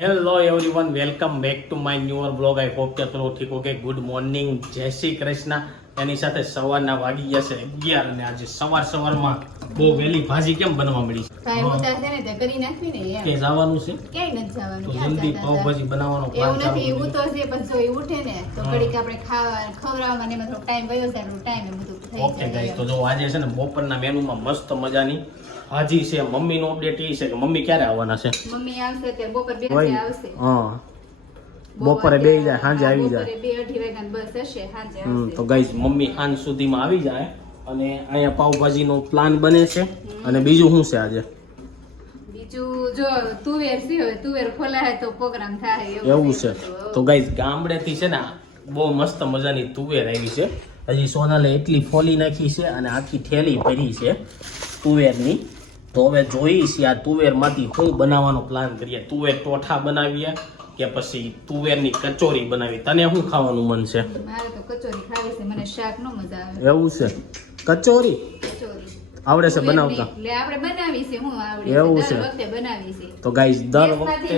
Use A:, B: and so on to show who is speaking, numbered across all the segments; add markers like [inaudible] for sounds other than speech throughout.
A: Hello everyone welcome back to my newer blog I hope કે તમે ઠીક okay good morning જય શ્રી કૃષ્ણ. એની સાથે સવારના વાગી ગયા છે અગિયાર અને આજે સવાર સવારમાં બહુ વહેલી ભાજી કેમ બનવા મળી છે?
B: તે.
A: કે જવાનું છે? તો જલ્દી પાવભાજી બનાવવાનો
B: નથી
A: ચાલુ
B: એવું તો છે. પણ જો એ ઉઠે ને તો ઘડીક આપણે ખાવા એમાં થોડો ટાઈમ વયો છે એટલું ટાઈમ એ બધું
A: ઓકે ગાઈસ તો જો આજે છે ને બપોરના મેનુમાં મસ્ત મજાની ભાજી છે મમ્મી નું અપડેટ એ છે કે મમ્મી ક્યારે આવવાના છે?
B: મમ્મી આવશે ત્યારે બપોર બે આવશે.
A: હા. બપોરે બે જાય સાંજે આવી જાય.
B: બે અઢી વાગ્યાની બસ હશે સાંજે
A: તો ગાઈઝ મમ્મી સાંજ સુધીમાં આવી જાય અને અહીંયા પાવભાજીનો પ્લાન બને છે. અને બીજું શું છે આજે?
B: બીજું જો તુવેર સી તુવેર ખોલાય તો પ્રોગ્રામ થાય
A: એવું છે. તો ગાઈસ ગામડેથી છે ને બહુ મસ્ત મજાની તુવેર આવી છે. હજી સોનાલે એટલી ફોલી નાખી છે અને આખી થેલી ભરી છે તુવેરની. તો હવે જોઈશ આ તુવેરમાંથી શું બનાવવાનો પ્લાન કરીએ. તુવેર ટોઠા બનાવીએ કે પછી તુવેરની કચોરી બનાવી તને શું ખાવાનું મન છે?
B: મારે તો કચોરી ખાવી છે મને શાક નો મજા આવે.
A: એવું છે? કચોરી? આવડે છે બનાવતા?
B: એટલે આપણે બનાવી છે હું આવડે
A: એવું છે.
B: વખતે બનાવી છે.
A: તો ગાઈસ દર
B: આવે ને
A: વખતે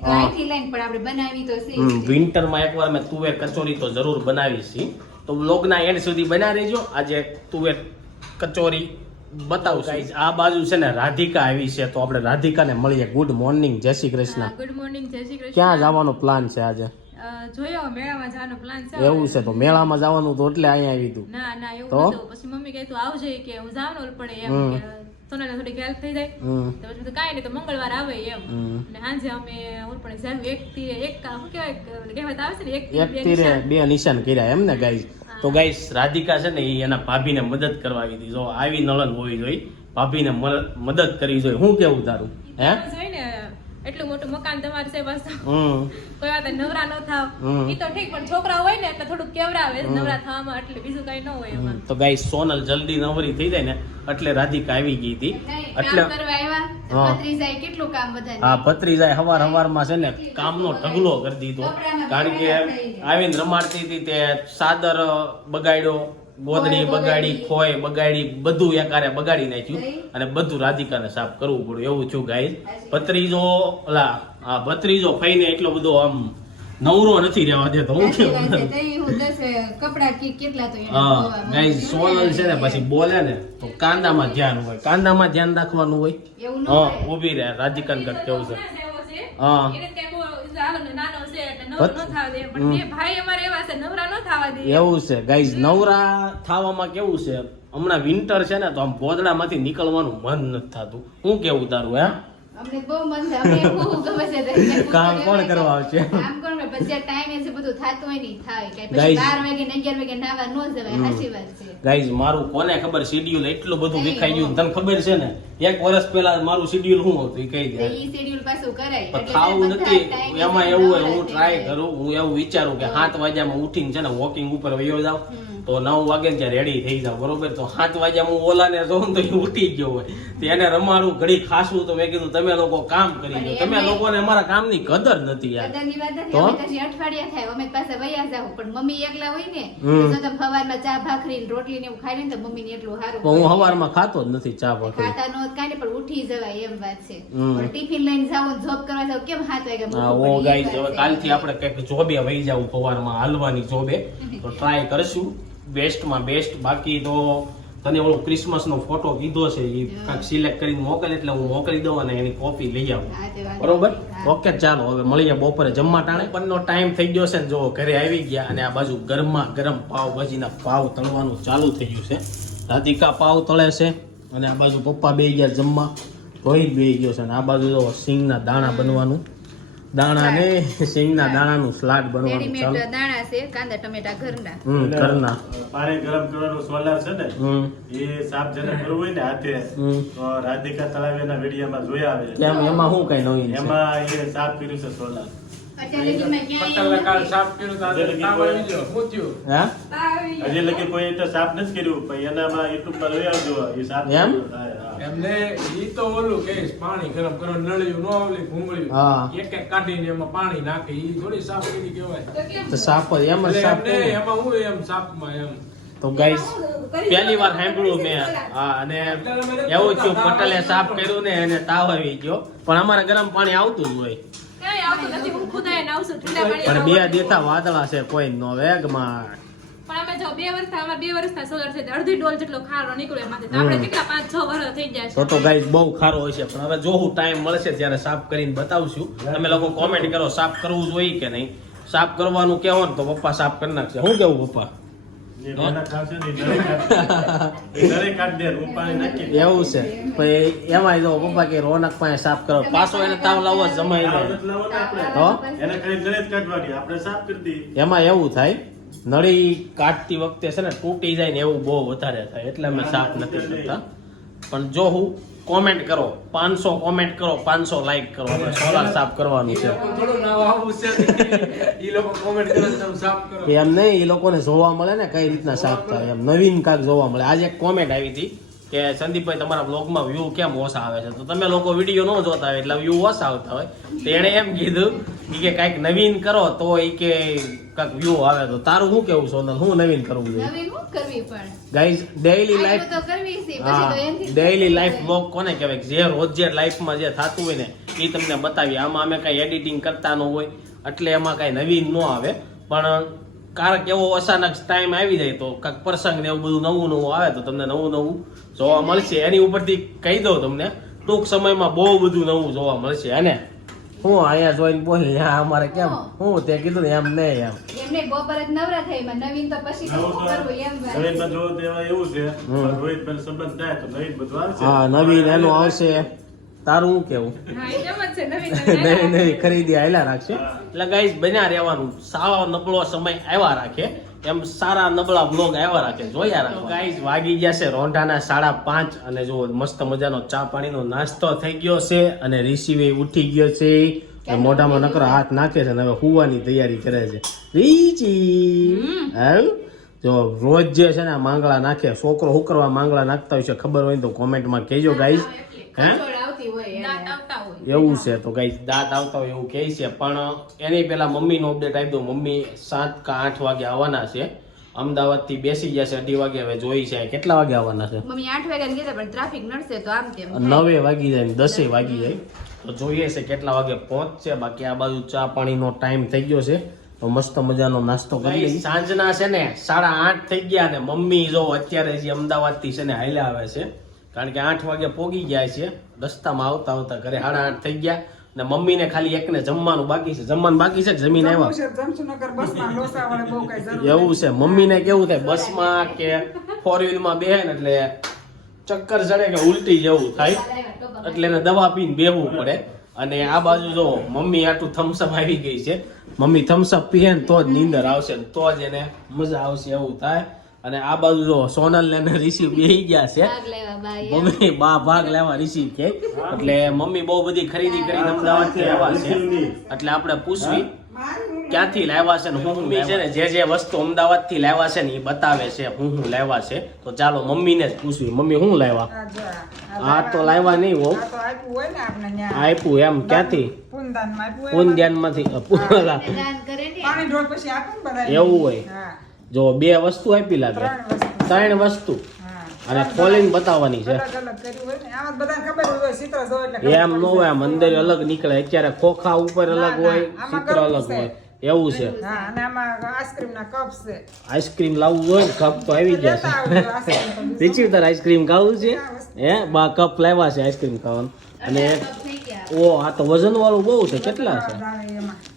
B: તો
A: હા.
B: અહીંથી લઈને પણ આપણે બનાવી તો છે.
A: હમ, વિન્ટરમાં એકવાર મેં તુવેર કચોરી તો જરૂર બનાવી છે તો બ્લોગના એન્ડ સુધી બના રહેજો. આજે તુવેર કચોરી બતાવું ગાઈઝ આ બાજુ છે ને રાધિકા આવી છે તો આપણે રાધિકાને મળીએ. ગુડ મોર્નિંગ જય શ્રી કૃષ્ણ.
C: ગુડ મોર્નિંગ જય શ્રી કૃષ્ણ.
A: ક્યાં જવાનો પ્લાન છે આજે?
C: જોયો મેળામાં જવાનો પ્લાન છે
A: એવું છે તો મેળામાં જવાનું તો એટલે અહીંયા આવી તું.
C: ના ના એવું
A: તો?
C: પછી મમ્મી કહે તું આવજે કે હું જવાનું પડે એમ. સોનાને થોડીક હેલ્પ થઈ જાય. તો પછી કાંઈ નહીં તો મંગળવાર આવે એમ. અને સાંજે અમે જાવ એક થી એક શું કહેવાય કે આવે છે ને એક થી બે નિશાન.
A: બે નિશાન કર્યા એમ ને ગાઈઝ તો ગાઈઝ રાધિકા છે ને એ એના ભાભીને મદદ કરવા આવી હતી. જો આવી નળન હોવી જોઈએ, ભાભીને મદદ કરવી જોઈએ. હું કેવું તારું હે?
C: એટલું મોટું મકાન તમારે છે બસ કોઈ વાત નવરા ન થાવ. ઈ તો ઠીક પણ છોકરા હોય ને એટલે થોડુંક કેવરાવે. નવરા થવામાં એટલે બીજું કઈ ન હોય એમાં.
A: તો ગાઈ સોનલ જલ્દી નવરી થઈ જાય ને એટલે રાધિકા આવી ગઈ હતી. એટલે હા.
B: ભત્રીજાએ
A: હવાર હવારમાં છે ને કામનો ઢગલો કરી દીધો. કારણ કે આવીને રમાડતી હતી તે સાદર બગાડ્યો. ગોદડી બગાડી ખોય બગાડી બધું એકારે બગાડી નાખ્યું. અને બધું રાધિકાને સાફ કરવું પડ્યું. એવું છું ગાઈ ભત્રીજો ઓલા આ ભત્રીજો ફઈને એટલો બધો આમ નવરો નથી રહેવા દેતો હું ગાઈઝ સોનલ છે ને પછી બોલે ને તો કાંદામાં ધ્યાન હોય. કાંદામાં ધ્યાન રાખવાનું હોય. હા. ઊભી રહે રાધિકાને કેવું છે. હા.
C: એવા છે નવરા ન થવા દે.
A: એવું છે. ગાઈઝ નવરા થવામાં કેવું છે? હમણાં વિન્ટર છે ને તો આમ ભોદડામાંથી નીકળવાનું મન નથી થતું. હું કેવું તારું હે?
B: અમને બહુ મન છે અમને ગમે છે [laughs]
A: કામ કોણ કરવા આવશે?
B: કામ કોણ પછી ટાઈમે છે બધું થાતું હોય નહીં થાય. કે પછી 12 વાગે ને 11 વાગે નાવા ન જવાય. સાચી વાત છે.
A: ગાઈઝ મારું કોને ખબર? શેડ્યુલ એટલું બધું વિખાઈ ગયું તને ખબર છે ને? એક વર્ષ પહેલા મારું શેડ્યુલ શું હતું? એ કહી દે.
B: ઈ schedule પાછું કરાય.
A: પણ ખાવું નથી. એમાં એવું હોય હું ટ્રાય કરું હું એવું વિચારું કે સાત વાગ્યામાં ઉઠીને છે ને વોકિંગ ઉપર વયો જાવ તો નવ વાગે ત્યાં રેડી થઈ જાવ બરોબર? તો સાત વાગ્યા હું ઓલાને જોઉં તો એ ઉઠી ગયો હોય. તો એને રમાડું ઘડી ખાસું તો મેં કીધું તમે લોકો કામ કરી દો તમે લોકોને અમારા કામની કદર નથી યાર. તો?
B: અઠવાડિયા થાય અમે પાસે વયા જાવ પણ મમ્મી એકલા હોય ને તો તમે સવારમાં ચા ભાખરી રોટલી ને એવું ખાઈ ને તો મમ્મી ને એટલું સારું
A: હું હવારમાં ખાતો જ નથી ચા ભાખરી.
B: કાંઈ પણ ઉઠી જવાય એમ વાત છે. પણ ટિફિન લઈને જાવ જોબ કરવા જાવ કેમ હાથ વાગે
A: હા ઓ ગાઈસ હવે કાલથી આપણે કંઈક જોબે વહી જવું સવારમાં હાલવાની જોબે તો ટ્રાય કરશું. બેસ્ટમાં બેસ્ટ બાકી તો તને ઓલો ક્રિસમસ નો ફોટો કીધો છે એ કાંઈક સિલેક્ટ કરીને મોકલ એટલે હું મોકલી દઉં અને એની કોપી લઈ આવું. બરોબર? ઓકે ચાલો હવે મળીએ બપોરે જમવા ટાણે. પણનો ટાઈમ થઈ ગયો છે ને જો ઘરે આવી ગયા અને આ બાજુ ગરમા ગરમ પાવ ભાજીના પાવ તળવાનું ચાલુ થઈ ગયું છે. રાધિકા પાવ તળે છે. અને આ બાજુ પપ્પા બે ગયા જમવા. રોહિત બે ગયો છે અને આ બાજુ જો સિંગના દાણા બનવાનું. દાણા ને સિંગના દાણાનું સ્લાડ બનવાનું ચાલુ.
B: દાણા છે કાંદા ટમેટા ઘરના.
A: હમ ઘરના.
D: પાણી ગરમ કરવાનું સોલાર છે ને
A: હમ.
D: એ સાફ જેને કરવું હોય ને હાથે
A: હમ.
D: તો રાધિકા તળાવીના વિડીયોમાં જોયા આવે.
A: કેમ એમાં શું કઈ નવીન છે?
D: એમાં એ સાફ કર્યું છે સોલાર. હજી લગી કોઈ તો સાફ નથી કર્યું પણ એનામાં યુટ્યુબ પર લઈ આવજો એ સાફ
A: એમ?
D: કર્યું. હા, હા.
E: એમને ઈ તો ઓલું કે પાણી ગરમ કરો નળિયું નો આવલી ભૂંગળી એક એક કાઢીને એમાં પાણી નાખે ઈ થોડી સાફ કરી કહેવાય.
A: તો સાફ એમ સાફ
E: એમાં હું એમ સાફમાં એમ.
A: તો ગાઈસ પહેલી વાર સાંભળ્યું મેં. હા અને એવું થયું પટેલે સાફ કર્યું ને એને તાવ આવી ગયો. પણ અમારે ગરમ પાણી આવતું જ હોય.
C: આવતું નથી હું ખુદ આવીને આવું ઠંડા પાણી
A: પણ બે દેતા વાદળા છે કોઈ નો વેગમાં
C: પણ અમે જો બે વર્ષ થાય બે વર્ષના સોલર છે અડધી ડોલ જેટલો ખારો નીકળ્યો એમાંથી. તો આપણે કેટલા પાંચ છ વર્ષ થઈ જાય છે.
A: તો ગાઈસ બહુ ખારો હોય છે પણ હવે જો હું ટાઈમ મળશે ત્યારે સાફ કરીને બતાવશું. તમે લોકો કોમેન્ટ કરો સાફ કરવું જોઈએ કે નહીં? સાફ કરવાનું કહેવો ને તો પપ્પા સાફ કરી નાખશે. શું કેવું પપ્પા? એવું છે. જો પપ્પા કે રોનક પાસે સાફ કરો. પાછો એને તાવ લાવવો જમાઈ જાય. એમાં એવું થાય નળી કાઢતી વખતે છે ને તૂટી જાય ને એવું બહુ વધારે થાય. એટલે અમે સાફ નથી કરતા. પણ જો હું કોમેન્ટ કરો પાંચસો કોમેન્ટ કરો પાંચસો લાઈક કરો. આપણે સોલાર સાફ કરવાનું છે.
E: લોકો થોડું ના આવું છે. ઈ લોકો કોમેન્ટ કરે છે તમે સાફ કરો.
A: કે એમ નહીં એ લોકોને જોવા મળે ને કઈ રીતના સાફ થાય. એમ નવીન કાંક જોવા મળે. આજે એક કોમેન્ટ આવી હતી. કે સંદીપભાઈ તમારા બ્લોગમાં વ્યૂ કેમ ઓછા આવે છે? તો તમે લોકો વીડિયો ન જોતા હોય એટલે વ્યૂ ઓછા આવતા હોય. તો એણે એમ કીધું કે કાંઈક નવીન કરો તો એ કે કાંઈક વ્યૂ આવે તો. તારું શું કેવું સોનલ? હું નવીન કરવું જોઈએ? ગાઈઝ ડેઈલી લાઈફ હા ડેઈલી લાઈફ બ્લોગ કોને કહેવાય? જે રોજ જે લાઈફમાં જે થતું હોય ને એ તમને બતાવીએ. આમાં અમે કાંઈ એડિટિંગ કરતા ન હોય એટલે એમાં કાંઈ નવીન ન આવે. પણ કારક એવો અચાનક ટાઈમ આવી જાય તો કાંઈક પ્રસંગ ને એવું બધું નવું નવું આવે તો તમને નવું નવું જોવા મળશે. એની ઉપરથી કહી દઉં તમને ટૂંક સમયમાં બહુ બધું નવું જોવા મળશે. અને હું અહીંયા જોઈને બોલી હા અમારે કેમ? હું. તે કીધું ને એમ નહીં એમ.
B: એમને બપોર જ નવરા થઈ માં નવીન તો પછી શું કરવું એમ વાત.
D: નવીનમાં તો એમાં એવું છે. રોહિત પર સંબંધ થાય તો નવીન બધું આવશે.
A: હા નવીન એનું આવશે. તારું શું કેવું?
C: નહીં
A: નવી નવી ખરીદી આયલા રાખશે. એટલે ગાઈસ બન્યા રહેવાનું. સારો નબળો સમય આવ્યા રાખે. એમ સારા નબળા બ્લોગ આવ્યા રાખે. જોયા રાખો. ગાઈસ વાગી ગયા છે રોંઢાના સાડા પાંચ અને જો મસ્ત મજાનો ચા પાણીનો નાસ્તો થઈ ગયો છે અને રિસીવે ઉઠી ગયો છે. મોઢામાં નકરો હાથ નાખે છે અને હવે હુવાની તૈયારી કરે છે. રીચી એમ? જો રોજ જે છે ને માંગળા નાખે. છોકરો હુકરવા માંગળા નાખતા હોય છે ખબર હોય તો કોમેન્ટમાં કહેજો ગાઈસ હે?
B: ખંચોળ આવતી હોય એને.
C: દાંત આવતા હોય.
A: એવું છે તો ગાઈ દાંત આવતા હોય એવું કહે છે પણ એની પેલા મમ્મીનો અપડેટ આપી દો મમ્મી સાત કે આઠ વાગે આવવાના છે. અમદાવાદથી બેસી ગયા છે અઢી વાગે હવે જોઈ છે કેટલા વાગે આવવાના છે?
B: મમ્મી આઠ વાગે ગયા પણ ટ્રાફિક નડશે તો આમ તેમ
A: નવે વાગી જાય દસે વાગી જાય. તો જોઈએ છે કેટલા વાગે પહોંચશે. બાકી આ બાજુ ચા પાણીનો ટાઈમ થઈ ગયો છે. તો મસ્ત મજાનો નાસ્તો કરી લઈએ. સાંજના છે ને સાડા આઠ થઈ ગયા ને મમ્મી જો અત્યારે જે અમદાવાદથી છે ને હાલ્યા આવે છે કારણ કે આઠ વાગે પોગી ગયા છે. રસ્તામાં આવતા આવતા ઘરે સાડા આઠ થઈ ગયા ને મમ્મીને ખાલી એકને જમવાનું બાકી છે. જમવાનું બાકી છે જમીન આવ્યા? એવું છે. મમ્મીને કેવું થાય? બસમાં કે ફોર વ્હીલમાં બેહે ને એટલે ચક્કર ચડે કે ઉલટી જેવું થાય. એટલે એને દવા પીને બેહવું પડે. અને આ બાજુ જો મમ્મી આટલું થમ્સઅપ આવી ગઈ છે. મમ્મી થમ્સઅપ પીએ ને તો જ નીંદર આવશે તો જ એને મજા આવશે એવું થાય. અને આ બાજુ જો સોનલ ને રિસીવ બેહી ગયા છે.
B: ભાગ લેવા બાઈ
A: મમ્મી બા ભાગ લેવા રિસીવ કે. એટલે મમ્મી બહુ બધી ખરીદી કરીને અમદાવાદથી આવ્યા છે. એટલે આપણે પૂછવી ક્યાંથી લાવ્યા છે ને હું હું છે ને જે જે વસ્તુ અમદાવાદથી લાવ્યા છે ને એ બતાવે છે હું હું લાવ્યા છે. તો ચાલો મમ્મીને જ પૂછવી. મમ્મી હું લાવ્યા?
F: આ જો આ.
A: આ તો લાવ્યા નહીં હોવ
F: આ આપ્યું હોય ને આપણે ન્યા.
A: આપ્યું એમ ક્યાંથી? પૂન
B: ધ્યાન ને.
F: ને. બધાય.
A: એવું હોય.
F: હા.
A: જો બે વસ્તુ આપી લાગે.
F: ત્રણ વસ્તુ.
A: ત્રણ વસ્તુ.
F: હા.
A: અને ખોલીને બતાવવાની છે.
F: અલગ અલગ કર્યું હોય ને આમાં બધાને ખબર હોય ચિત્ર જો એટલે ખબર
A: એમ ન હોય આમ અંદર અલગ નીકળે. અત્યારે ખોખા ઉપર અલગ હોય ચિત્ર અલગ હોય. એવું છે.
F: હા અને આમાં આઈસ્ક્રીમ ના કપ છે.
A: આઈસ્ક્રીમ લાવવું હોય ને કપ તો આવી જશે. રીચી તારે આઈસ્ક્રીમ ખાવું છે? હે? બા કપ લાવ્યા છે આઈસ્ક્રીમ ખાવાનું. અને ઓ આ તો વજન વાળું બહુ છે. કેટલા છે.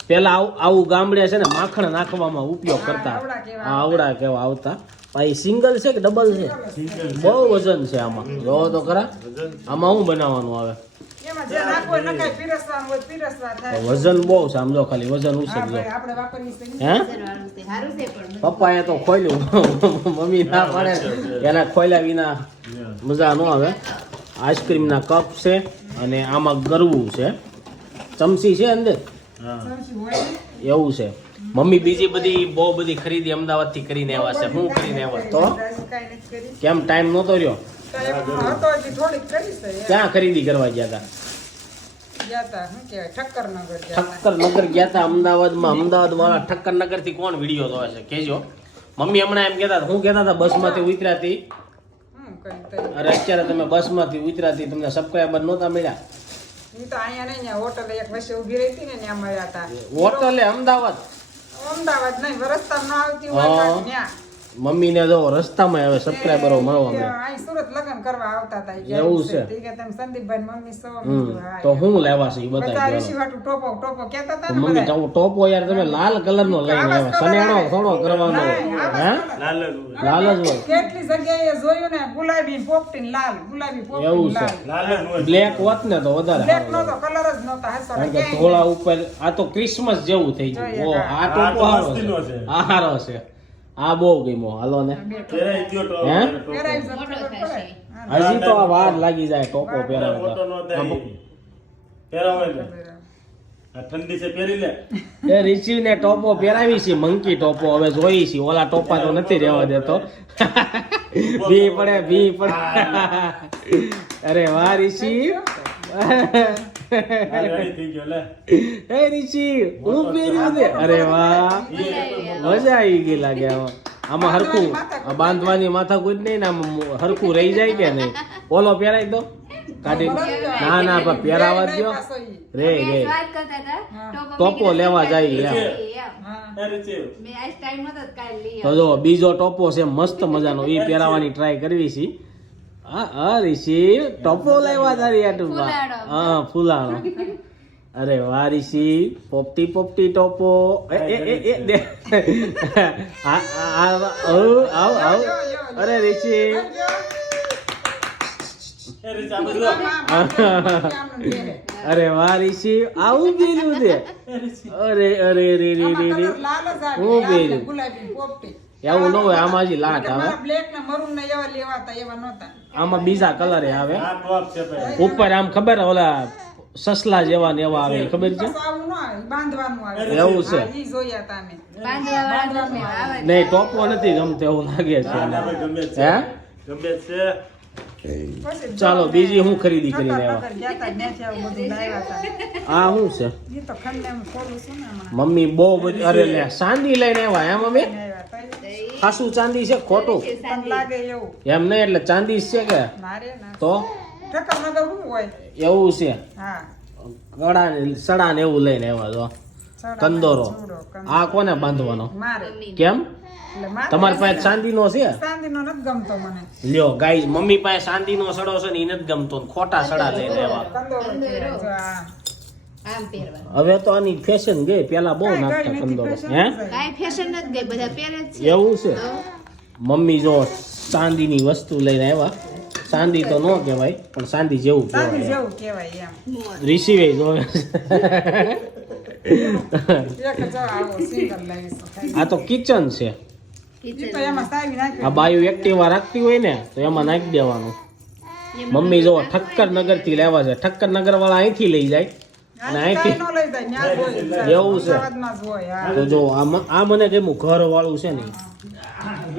A: પેલા આવું આવું ગામડે છે ને માખણ નાખવામાં ઉપયોગ કરતા.
F: આવડા કેવા
A: આ આવડા કેવા આવતા. ભાઈ સિંગલ છે કે ડબલ છે? બહુ વજન છે આમાં. જોવો તો ખરા. આમાં શું બનાવવાનું આવે?
F: જે
A: વજન બહુ છે. આમ ખાલી વજન
F: ઉછળજો.
A: હે
B: પપ્પા છે સારું છે પણ
A: પપ્પાએ તો ખોલ્યું [laughs] મમ્મી ના પાડે. એના ખોલ્યા વિના મજા ન આવે. આઈસ્ક્રીમના કપ છે અને આમાં ગરવું છે. ચમચી છે અંદર?
F: સમજી.
A: એવું છે. મમ્મી બીજી બધી બહુ બધી ખરીદી અમદાવાદથી કરીને આવ્યા છે. હું કરીને આવ્યા તો. કેમ ટાઈમ નહોતો રહ્યો. ક્યાં ખરીદી કરવા ગયા હતા
F: ઠક્કરનગર ગયા
A: ઠક્કર નગર ગયા હતા અમદાવાદમાં. અમદાવાદ વાળા ઠક્કરથી કોણ વીડિયો જોવે છે? કેજો મમ્મી હમણાં એમ કહેતા હતા હું કહેતા હતા બસમાંથી ઉતરાતી.
F: હમ, કઈ તરી.
A: અરે અત્યારે તમે બસમાંથી તમને સબસ્ક્રાઈબર નહોતા મળ્યા.
F: ઈ તો અહીંયા નહીં હોટલે એક વર્ષે ઊભી રહી હતી ને ત્યાં મળ્યા હતા.
A: હોટલે અમદાવાદ?
F: અમદાવાદ નહીં વરસતા ન આવતી હોય ત્યાં.
A: મમ્મીને જો રસ્તામાં હવે સબસ્ક્રાઈબરો મળવા મળે
F: સુરત લગન કરવા આવતા હતા
A: એવું છે?
F: કે તમે સંદીપભાઈ મમ્મી
A: તો હું લેવા છે એ
F: બધા
A: બતાવી
F: ટોપો ટોપો કહેતા હતા ને
A: મમ્મી તો ટોપો યાર તમે લાલ કલર નો લઈને
F: આવા.
A: સનેડો થોડો કરવાનો હે?
D: લાલ જ
A: લાલ જ હોય.
F: કેટલી જગ્યાએ જોયું ને ગુલાબી પોપટીન લાલ ગુલાબી
A: એવું છે.
F: લાલ.
D: લાલ
A: બ્લેક હોત ને તો વધારે
F: બ્લેક
A: નો
F: તો કલર જ નતો હાસો.
A: કે થોડા ઉપર આ તો ક્રિસમસ જેવું થઈ ગયું. ઓ આ ટોપો હારો છે.
D: છે.
A: આ હારો છે. આ બહુ ગમ્યો. હાલો ને. હજી તો આ વાર લાગી જાય ટોપો પહેરાવતા
D: ઠંડી છે પહેરી લે.
A: એ રિસીવ ને ટોપો પહેરાવી છે મંકી ટોપો. હવે જોઈ છે ઓલા ટોપા તો નથી રહેવા દેતો. ભી પડે ભી પડે. અરે વાહ રિશી
D: આ [laughs] ready થઈ ગયો લે.
A: એ રિશી હું પહેર્યું છે. અરે વાહ. મજા આવી ગઈ. લાગે આમાં. આમાં હરખું આ બાંધવાની માથા કોઈ નહીં ને આમાં હરખું રહી જાય કે નહીં? ઓલો પહેરાય દો. કાઢી ના ના પણ પહેરાવા જ દો રે રે.
B: વાત કરતા હતા
A: ટોપો લેવા જાય
B: તો
A: જો બીજો ટોપો છે મસ્ત મજાનો. એ પહેરાવાની ટ્રાય કરવી છે. હા હા રિશી ટોપો લાવ્યા તારી આટુમાં હા ફૂલાણો અરે વાહ ઋષિ. પોપટી પોપટી ટોપો. એ એ એ એ દે. આ આ આ આવ આવ અરે ઋષિ.
D: અરે
A: વા વાહ રિશી આવું બીજું છે અરે અરે રે રે રે હું
F: લાલ
A: એવું ન હોય આમાં હજી લાટ આવે.
F: તમારા ને maroon ને એવા લેવાતા એવા નહોતા.
A: આમાં બીજા કલર આવે.
D: આ ટોપ છે ભાઈ.
A: ઉપર આમ ખબર ઓલા સસલા જેવા ને એવા આવે ખબર છે? એવું છે.
F: હા,
A: નહીં ટોપો નથી ગમતો એવું લાગે છે
D: ના, ના, ભાઈ, ગમે છે.
A: હે?
D: ગમે છે.
F: પછી
A: ચાલો બીજી હું ખરીદી
F: કરી લેવા.
A: આ શું છે. મમ્મી બહુ બધી અરે લે ચાંદી લઈને આવ્યા એમ મમ્મી. ખાસું ચાંદી છે ખોટું.
F: લાગે એવું.
A: એમ નહીં એટલે ચાંદી છે કે? તો? એવું છે.
F: હા.
A: કડા સડા ને એવું લઈને આવ્યા તો કંદોરો. આ કોને બાંધવાનો? કેમ?
F: તમારે મારે
A: તમારી પાસે ચાંદીનો છે?
F: ગમતો મને.
A: લ્યો ગાઈઝ મમ્મી પાસે ચાંદીનો સડો છે ને એ નથી ગમતો ખોટા સડા લઈને આવ્યા. હવે તો આની ફેશન ગઈ પેલા બહુ નાખતા કંદોરો હે?
B: કાઈ ફેશન નથી ગઈ બધા પહેરે જ છે.
A: એવું છે? મમ્મી જો ચાંદીની વસ્તુ લઈને આવ્યા. ચાંદી તો ન કહેવાય પણ ચાંદી જેવું
F: ચાંદી
A: કહેવાય.
F: જેવું કહેવાય એમ.
A: રિસીવે જોવે
F: જો
A: આ તો કિચન છે. આ
F: બાયુ
A: બાયું એક્ટિવા રાખતી હોય ને તો એમાં નાખી દેવાનું. મમ્મી જો ઠક્કર નગરથી લેવા છે ઠક્કર નગર વાળા અહીંથી લઈ જાય.
F: ન
A: એવું છે. તો જો આ મને કેમું ઘર વાળું છે ને.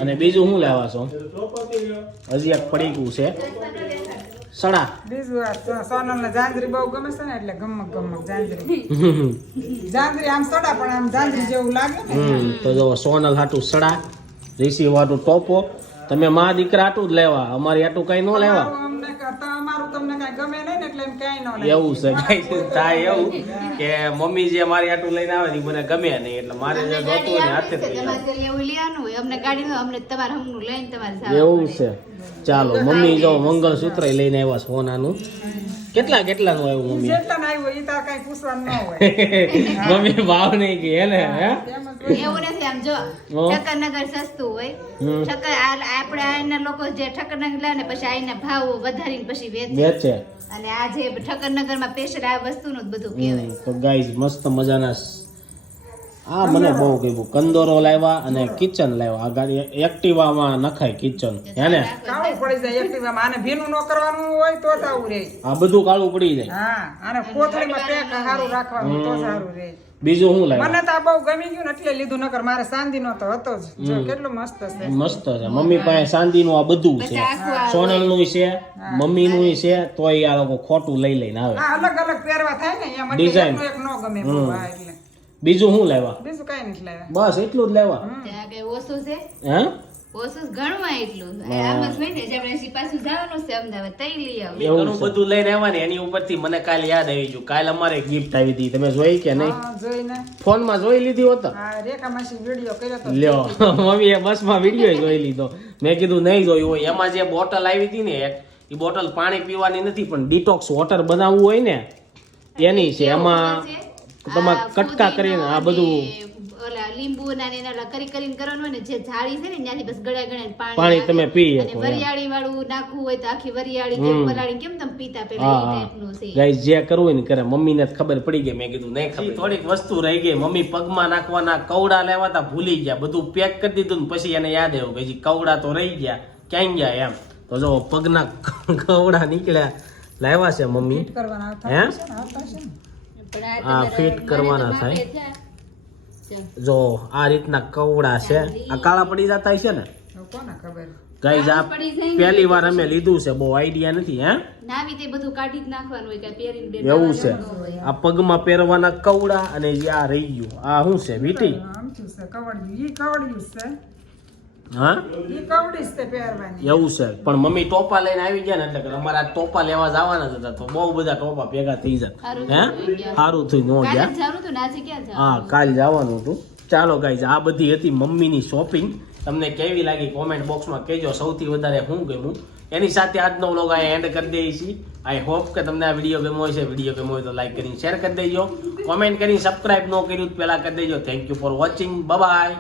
A: અને બીજું શું લેવા છો? હજી એક પડી ગયું છે. સડા.
F: બીજું આ સો- જાંજરી બહુ ગમે છે ને એટલે ગમક ગમક જાંજરી. [laughs] જાંજરી આમ સડા પણ આમ જાંજરી જેવું લાગે ને.
A: હમ તો જો સોનલ હાટું સડા રીસી વાટું ટોપો. તમે મા દીકરા હાટું જ લેવા. અમારી હાટું કઈ ન લેવા.
F: અમને તમારું તમને કઈ ગમે નહીં
A: એવું છે કઈ થાય એવું [laughs] કે મમ્મી જે મારી આટલું લઈને આવે ને મને ગમે નહીં એટલે મારે જે જોતું ને હાથે
B: એવું લેવાનું અમને ગાડી અમને તમારે હમનું લઈને તમારે
A: એવું છે. ચાલો મમ્મી જો મંગળસૂત્ર લઈને આવ્યા સોનાનું. કેટલા કેટલા નું આવ્યું મમ્મી?
F: જેટલાને આવ્યું હોય ઈ તાર કાંઈ પૂછવાનું ન હોય. [laughs]
A: મમ્મી ભાવ નહીં કે હે ને.
B: એવું નથી આમ જો ઠક્કરનગર સસ્તું હોય. ઠક્કર આપણે આના લોકો જે ઠક્કરનગર લે ને પછી આના ભાવ વધારીને પછી વેચે.
A: વેચે.
B: અને આ જે ઠક્કરનગરમાં સ્પેશિયલ આ વસ્તુનું જ બધું કહેવાય.
A: તો ગાઈઝ મસ્ત મજાના આ મને બહુ ગમ્યું. કંદોરો લાવ્યા અને કિચન લાવ્યા. આ ગાડી એક્ટિવામાં નખાય કિચન હે ને
F: કાળું પડી જાય એક્ટિવામાં. આને ભીનું ન કરવાનું હોય તો જ આવું રહે.
A: આ બધું કાળું પડી જાય.
F: હા આને કોથળીમાં પેક સારું રાખવાનું તો સારું રહે.
A: બીજું શું લાવ્યા?
F: મને તો આ બહુ ગમી ગયું ને એટલે લીધું નકર મારે ચાંદી નો તો હતો જ. જો કેટલું મસ્ત છે.
A: મસ્ત છે. મમ્મી પાસે ચાંદીનું આ બધું છે.
B: પછી નું છે
A: મમ્મી છે મમ્મીનું છે તોય આ લોકો ખોટું લઈ લઈને આવે.
F: આ અલગ અલગ પહેરવા થાય ને એમ ડિઝાઇન એક નો ગમે એટલે.
A: બીજું શું લેવા?
F: બીજું કઈ નથી લેવા.
A: બસ એટલું જ લેવા.
B: ત્યાં કઈ ઓછું છે?
A: હે?
B: ઓછું ઘણું એટલું આમ જ હોય ને જે આપણે પાછું જવાનું છે અમદાવાદ તઈ લઈ આવું.
A: ઘણું બધું લઈને આવ્યા એની ઉપરથી મને કાલે યાદ આવી ગયું. કાલે અમારે ગિફ્ટ આવી હતી. તમે જોઈ કે નહીં?
F: હા, જોઈને.
A: ફોનમાં જોઈ લીધી હોત
F: હા રેખા માસી વીડિયો કર્યો તો.
A: લ્યો મમ્મીએ બસમાં વીડિયો જોઈ લીધો. મેં કીધું નહીં જોયું હોય. એમાં જે બોટલ આવી હતી ને એક એ બોટલ પાણી પીવાની નથી પણ ડિટોક્સ વોટર બનાવવું હોય ને એની છે. એમાં તમારે કટકા કરીને આ બધું
B: ઓલા લીંબુ ના એના ઓલા કરી કરીને કરવાનું હોય ને જે જાળી છે ને ત્યાંથી બસ ગળા ગળા પાણી
A: પાણી તમે પી
B: અને વરિયાળી વાળું નાખવું હોય તો આખી વરિયાળી. કે પલાળી કેમ તમે પીતા પેલા એ ટાઈપનું છે.
A: ગાઈસ જે કરવું હોય ને કરે. મમ્મીને ખબર પડી ગઈ મેં કીધું નહીં ખબર. થોડીક વસ્તુ રહી ગઈ. મમ્મી પગમાં નાખવાના કવડા લેવાતા ભૂલી ગયા. બધું પેક કરી દીધું ને પછી એને યાદ આવ્યું કે કવડા તો રહી ગયા. ક્યાં ગયા એમ. તો જો પગના કવડા નીકળ્યા. લાવ્યા છે મમ્મી. હે? આ ફિટ કરવાના થાય. જો આ રીતના કવડા છે. આ કાળા પડી જતા છે ને?
F: ખબર?
A: આ પહેલી વાર અમે લીધું છે બહુ આઈડિયા નથી હે?
B: નાવી તે બધું કાઢી જ નાખવાનું હોય કે પહેરીને બે
A: એવું છે. આ પગમાં પહેરવાના કવડા અને આ રહી ગયું. આ શું છે વીટી?
F: આમ કવડિયું? ઈ કવડિયું છે.
A: હા?
F: ઈ તે પહેરવાની.
A: એવું છે. પણ મમ્મી ટોપા લઈને આવી ગયા ને એટલે કે અમારા ટોપા લેવા જવાના જ હતા. તો બહુ બધા ટોપા ભેગા થઈ જાય. હે? સારું થયું નો ગયા? હા કાલ જવાનું હતું. ચાલો ગાઈઝ આ બધી હતી મમ્મીની શોપિંગ તમને કેવી લાગી કોમેન્ટ બોક્સમાં કહેજો. સૌથી વધારે શું ગમ્યું. એની સાથે આજનો વ્લોગ આ એન્ડ કરી દઈએ છીએ. આઈ હોપ કે તમને આ વીડિયો ગમ્યો હશે. વીડિયો ગમ્યો હોય તો લાઈક કરીને શેર કરી દેજો. કોમેન્ટ કરીને સબસ્ક્રાઈબ ન કર્યું પહેલાં કરી દેજો. Thank you for watching bye